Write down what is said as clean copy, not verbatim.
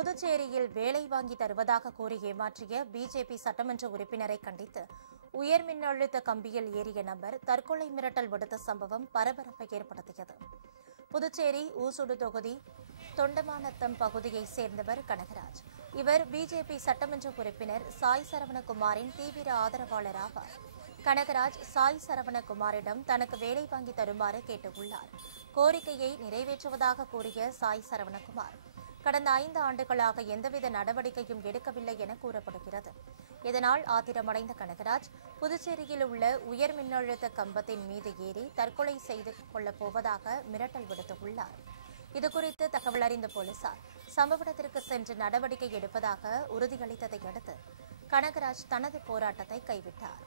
புதுச்சேரியில் வேலை வாங்கி தருவதாக கூறி ஏமாற்றிய பிஜேபி சட்டமன்ற உறுப்பினரை கண்டித்து உயர் மின்னழுத்த கம்பியில் ஏறிய நபர் தற்கொலை மிரட்டல் விடுத்த சம்பவம் பரபரப்பை ஏற்படுத்தியது. புதுச்சேரி ஊசுடு தொகுதி தொண்டமானத்தம் பகுதியைச் சேர்ந்தவர் கனகராஜ். இவர் பிஜேபி சட்டமன்ற உறுப்பினர் சாய் சரவணகுமாரின் தீவிர ஆதரவாளர் ஆவார். கனகராஜ் சாய் சரவணகுமாரிடம் தனக்கு வேலை வாங்கி தருமாறு கேட்டுள்ளார். கோரிக்கையை நிறைவேற்றுவதாக கூறிய சாய் சரவணகுமார் கடந்த 5 ஆண்டுகளாக எந்தவித நடவடிக்கையும் எடுக்கவில்லை என கூறப்படுகிறது. இதனால் ஆத்திரமடைந்த கனகராஜ் புதுச்சேரியில் உள்ள உயர் மின்னழுத்த கம்பத்தின் மீது ஏறி தற்கொலை செய்து கொள்ளப் போவதாக மிரட்டல் விடுத்துள்ளார். இதுகுறித்து தகவல் அறிந்த போலீசார் சம்பவ இடத்திற்கு சென்று நடவடிக்கை எடுப்பதாக உறுதியளித்ததை அடுத்து கனகராஜ் தனது போராட்டத்தை கைவிட்டார்.